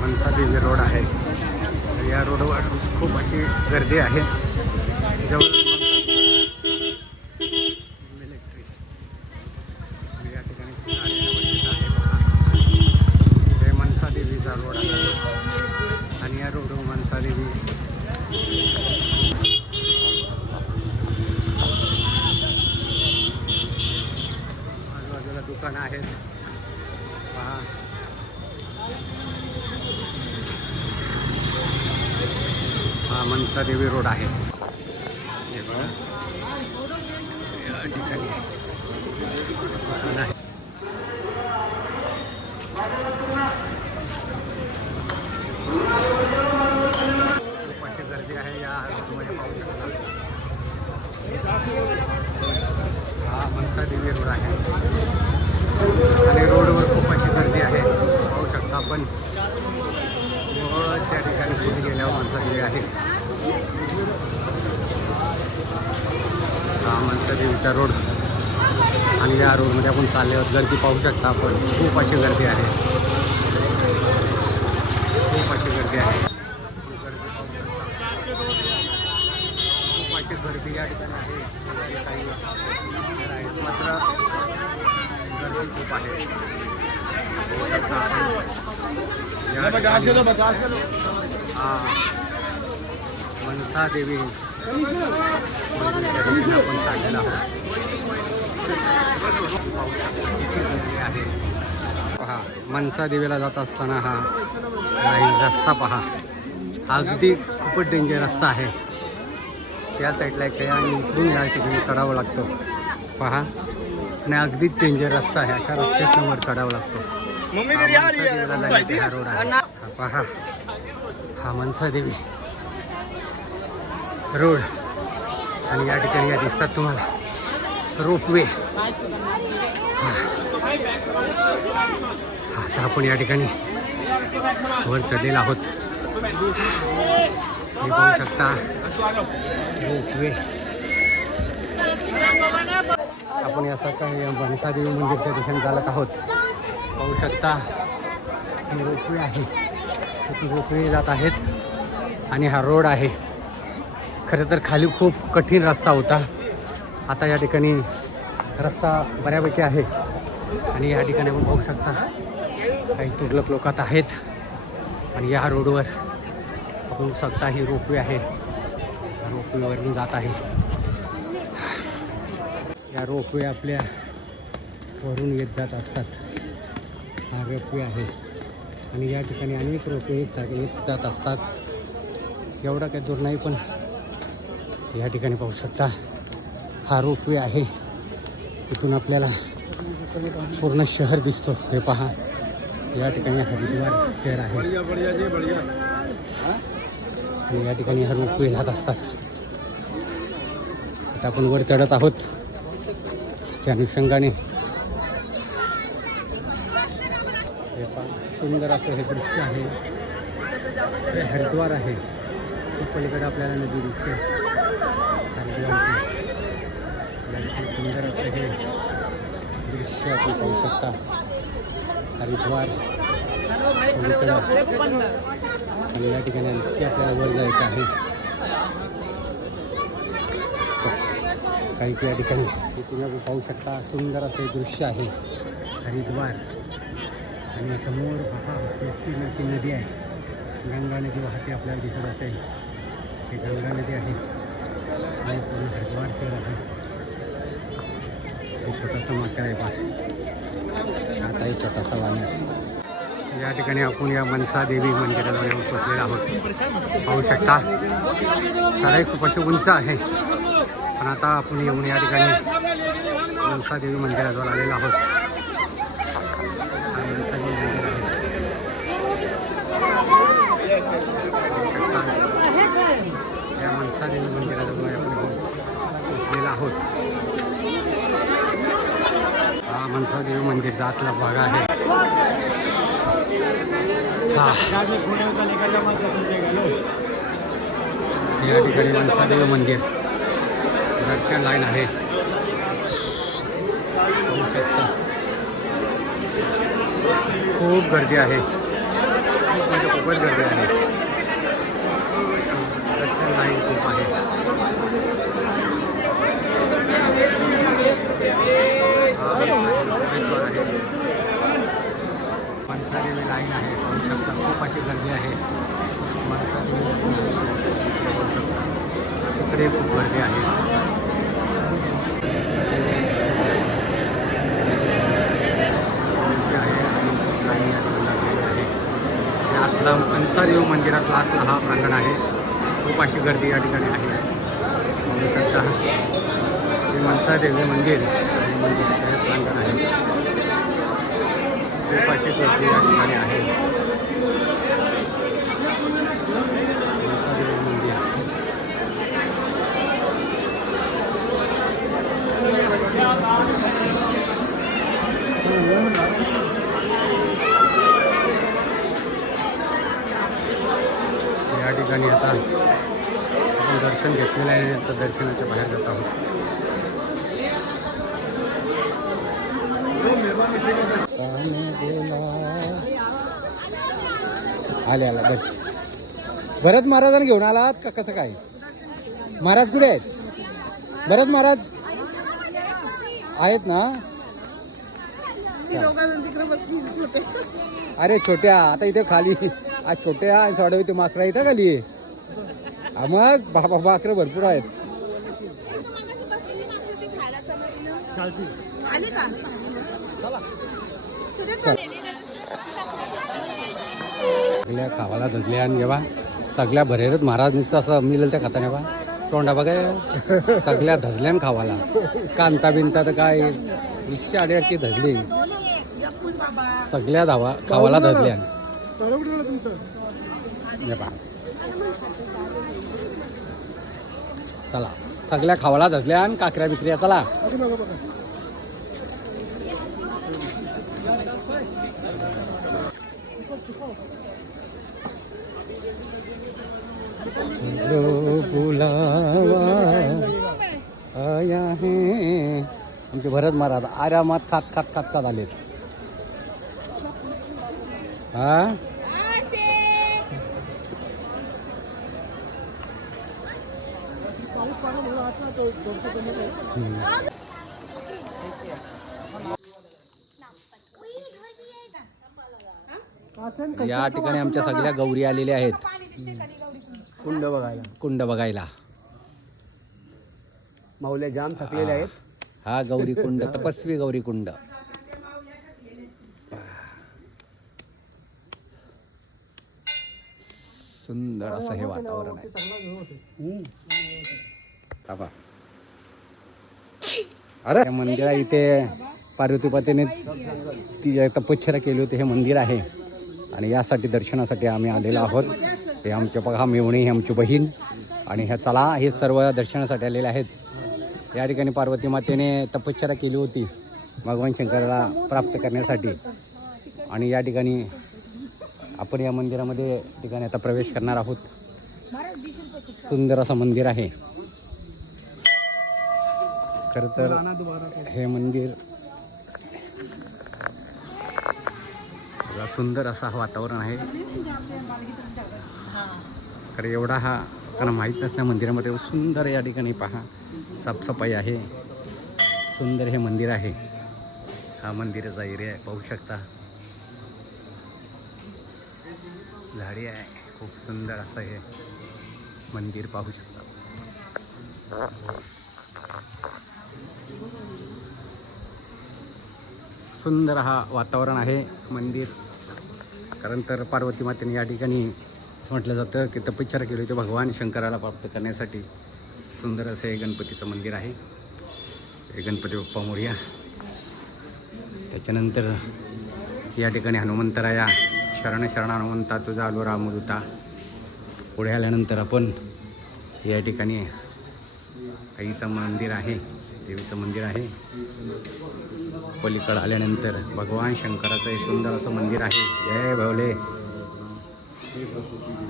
Mansa Devi road आहे. या रोडवर खूप अशी गर्दी आहे. जवळ मिलिटरी या ठिकाणी हे मनसादेवीचा रोड आहे आणि या रोडवर मनसादेवी आजूबाजूला दुकानं आहेत. पहा हा मनसादेवी रोड आहे. हे बघा या ठिकाणी दुकान आहे. खूप अशी गर्दी आहे या रोडमध्ये पाहू शकता. हा मनसादेवी रोड आहे आणि रोडवर खूप अशी गर्दी आहे पाहू शकता आपण. त्या ठिकाणी पुढे गेल्यावर मनसादेवी आहे. हा मनसादेवीचा रोड आणि या रोडमध्ये आपण चालल्यावर गर्दी पाहू शकता आपण. खूप अशी गर्दी आहे. खूप अशी गर्दी आहे. खूप अशी गर्दी या ठिकाणी आहे. काही मात्र गर्दी खूप आहे. हा मनसादेवी मंदिराच्या दिशेने आपण चाललेलो आहोत. आहे पहा मनसादेवीला जात असताना हा रस्ता पहा. अगदी खूपच डेंजर रस्ता आहे. त्या साईडला एक आहे आणि इकडून या ठिकाणी चढावं लागतो. पहा आणि अगदीच डेंजर रस्ता आहे. अशा रस्त्यातून वर चढावं लागतो. हा रोड आहे. पहा हा मनसादेवी रोड आणि या ठिकाणी या दिसतात तुम्हाला रोपवे. आता आपण या ठिकाणी वर चढलेलो आहोत. हे पाहू शकता रोपवे. आपण या सकाळी मनसादेवी मंदिरच्या दिशेने चालत आहोत. पाहू शकता ही रोपवे आहे. तिथे रोपवे जात आहेत आणि हा रोड आहे. खरं तर खाली खूप कठीण रस्ता होता. आता या ठिकाणी रस्ता बऱ्यापैकी आहे आणि या ठिकाणी आपण पाहू शकता काही तुरळक लोक आता आहेत आणि या रोडवर पाहू शकता ही रोपवे आहे. रोपवेवरून जात आहे. या रोपवे आपल्या वरून येत जात असतात. हा रोपवे आहे आणि या ठिकाणी अनेक रोपवे एकसारखे येत जात असतात. एवढा काही दूर नाही पण या ठिकाणी पाहू शकता हा रोपवे आहे. तिथून आपल्याला पूर्ण शहर दिसतो. हे पहा या ठिकाणी हरिद्वार शहर आहे आणि या ठिकाणी हा रोपवे जात असतात. आता आपण वर चढत आहोत. त्या अनुषंगाने हे पहा सुंदर असं हे दृश्य आहे. हे हरिद्वार आहे. पलीकडे आपल्याला नदी दिसते हरिद्वारची. सुंदर असं हे दृश्य आपण पाहू शकता. हरिद्वार आणि या ठिकाणी आणखी आपल्याला वर जायचं आहे. काही या ठिकाणी तुम्ही आपण पाहू शकता सुंदर असं हे दृश्य आहे हरिद्वार. आणि समोर पहा विस्तीर्ण अशी नदी आहे. गंगा नदी वाहते आपल्याला दिसत असेल. हे गंगा नदी आहे आणि पूर्ण हरिद्वार शहर आहे. हे छोटासा माथ्या आहे पहा. आता हे छोटासा वाणी. या ठिकाणी आपण या मनसादेवी मंदिराला येऊन पोचलेलो आहोत. पाहू शकता चढाई खूप अशी उंच आहे पण आता आपण येऊन या ठिकाणी मनसादेवी मंदिराजवळ आलेलो आहोत. या मनसादेवी मंदिराजवळ आपण पोचलेलो आहोत. हा मनसादेवी मंदिरचा आतला भाग आहे. या ठिकाणी मनसादेवी मंदिर दर्शन लाईन आहे. होऊ शकता खूप गर्दी आहे, खूप म्हणजे खूपच गर्दी आहे. दर्शन लाईन खूप आहे. प्रवेशद्वार आहे. मनसादेवी लाईन आहे, पाहू शकता. खूप अशी गर्दी आहे. मनसादेवी पाहू शकता, इकडे खूप गर्दी आहे. आतला मनसादेवी मंदिरातला आतला हा प्रांगण आहे. खूप अशी गर्दी या ठिकाणी आहे. पाहू शकता हे मनसादेवी मंदिर आणि मंदिराचं हे प्रांगण आहे. खूप अशी गर्दी या ठिकाणी आहे. मनसादेवी मंदिर या ठिकाणी आता आपण दर्शन घेतलेलं आहे. तर दर्शनाच्या बाहेर जात आहोत. आले आला बस. भरत महाराजांना घेऊन आलात का कसं काय? महाराज कुठे आहेत? भरत महाराज आहेत ना? अरे छोट्या आता इथे खाली आज छोट्या सोडव ते माकडा इथं खाली मग बाबा माकडं भरपूर आहेत. सगळ्या खावाला धजल्या आणि जेव्हा सगळ्या भरेरच महाराज नुसतं असं मिळेल त्या खाताने बा तोंडा बघा सगळ्या धजल्यान खावाला. कांता बिनता तर काय 20 धजली सगळ्या खावाला धजल्या. चला सगळ्या खावाला धजल्या आणि काकऱ्या बिकऱ्या. चला बुलावा आया है. आमचे भरत महाराज आरामात खात खात खात खात आलेत. हा या ठिकाणी आमच्या सगळ्या गौरी आलेल्या आहेत कुंड बघायला. माऊल्या जाम थकलेले आहेत. हा गौरी कुंड, तपस्वी गौरी कुंड. सुंदर असं हे वातावरण आहे. अरे या मंदिरा इथे पार्वतीपतीने ती तपश्चर्या केली होती. हे मंदिर आहे आणि यासाठी दर्शनासाठी आम्ही आलेलो आहोत. हे आमच्या बघा मेवणी, ही आमची बहीण आणि ह्या चला हे सर्व दर्शनासाठी आलेले आहेत. या ठिकाणी पार्वती मातेने तपश्चर्या केली होती भगवान शंकराला प्राप्त करण्यासाठी आणि या ठिकाणी आपण या मंदिरामध्ये ठिकाणी आता प्रवेश करणार आहोत. सुंदर असं मंदिर आहे. खरं तर हे मंदिर सुंदर असं वातावरण आहे. खरं एवढा हा कारण माहीत नसल्या मंदिरामध्ये सुंदर या ठिकाणी पहा साफसफाई आहे. सुंदर हे मंदिर आहे. हा मंदिराचा एरिया आहे, पाहू शकता. झाडी आहे. खूप सुंदर असं हे मंदिर पाहू शकता. सुंदर हा वातावरण आहे मंदिर. कारण तर पार्वती मातेने या ठिकाणी म्हटलं जातं की तपश्चर्या केली होती भगवान शंकराला प्राप्त करण्यासाठी. सुंदर असं हे गणपतीचं मंदिर आहे. हे गणपती बाप्पा मोरया. त्याच्यानंतर या ठिकाणी हनुमंतराया शरण शरण हनुमंता तुझा आलो रामदूता. पुढे आल्यानंतर आपण या ठिकाणी आईचं मंदिर आहे, देवीचं मंदिर आहे. पलीकडे आल्यानंतर भगवान शंकराचं हे सुंदर असं मंदिर आहे. जय भवले.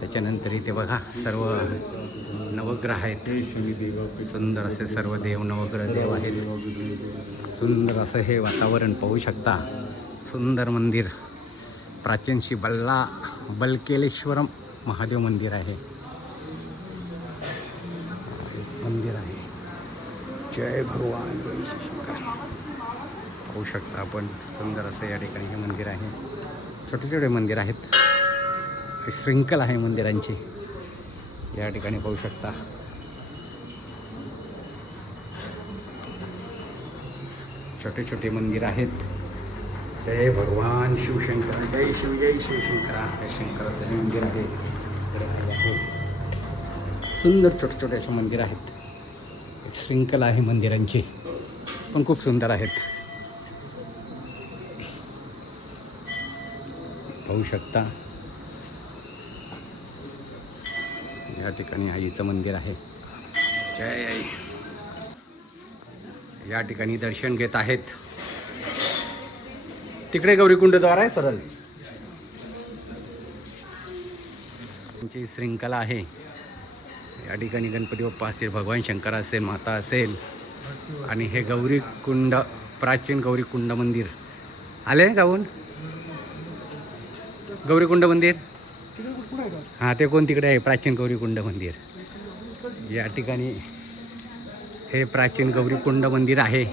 त्याच्यानंतर इथे बघा सर्व नवग्रह आहेत. सुंदर असे सर्व देव नवग्रह देव आहेत. सुंदर असं हे वातावरण पाहू शकता. सुंदर मंदिर प्राचीन श्री बलकेलेश्वरम महादेव मंदिर आहे. एक मंदिर आहे. जय भगवान जय श्री शंकर. पाहू शकता आपण सुंदर असं या ठिकाणी हे मंदिर आहे. छोटे छोटे मंदिर आहेत. श्रृंखल आहे मंदिरांची या ठिकाणी पाहू शकता. छोटे छोटे मंदिर आहेत. जय भगवान शिवशंकर. जय शिवशंकरा. हे शंकराचं हे मंदिर आहे. सुंदर छोटे छोटे असे मंदिर आहेत. एक श्रृंखला आहे मंदिरांची पण खूप सुंदर आहेत. पाहू शकता या ठिकाणी आईचं मंदिर आहे. जय आई. या ठिकाणी दर्शन घेत आहेत. तिकडे गौरीकुंडद्वार आहे सरळ. त्यांची श्रृंखला आहे. या ठिकाणी गणपती बाप्पा असेल, भगवान शंकर असेल, माता असेल आणि हे गौरीकुंड प्राचीन गौरीकुंड मंदिर आले जाऊन. गौरीकुंड मंदिर हां ते कोण तिकडे आहे प्राचीन गौरीकुंड मंदिर. या ठिकाणी हे प्राचीन गौरीकुंड मंदिर आहे.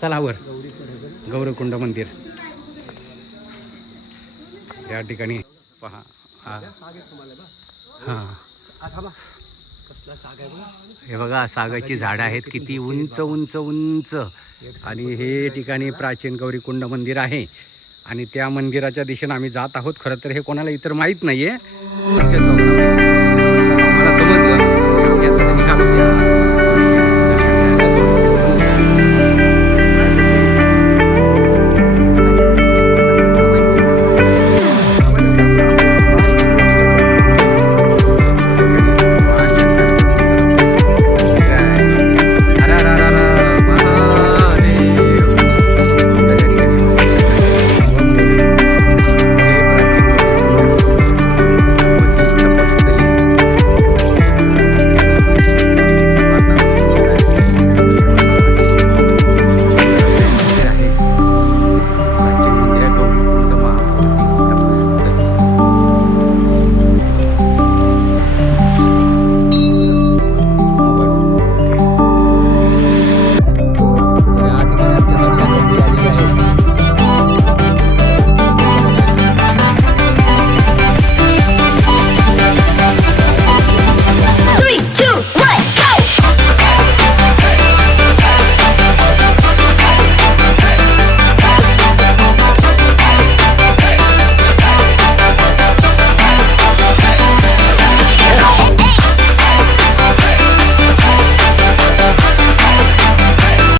चला वर गौरीकुंड मंदिर या ठिकाणी पहा. हां हे बघा सागाची झाडं आहेत किती उंच उंच उंच. आणि हे ठिकाणी प्राचीन गौरीकुंड मंदिर आहे आणि त्या मंदिराच्या दिशेने आम्ही जात आहोत. खरं तर हे कोणाला इतर माहीत नाही आहे.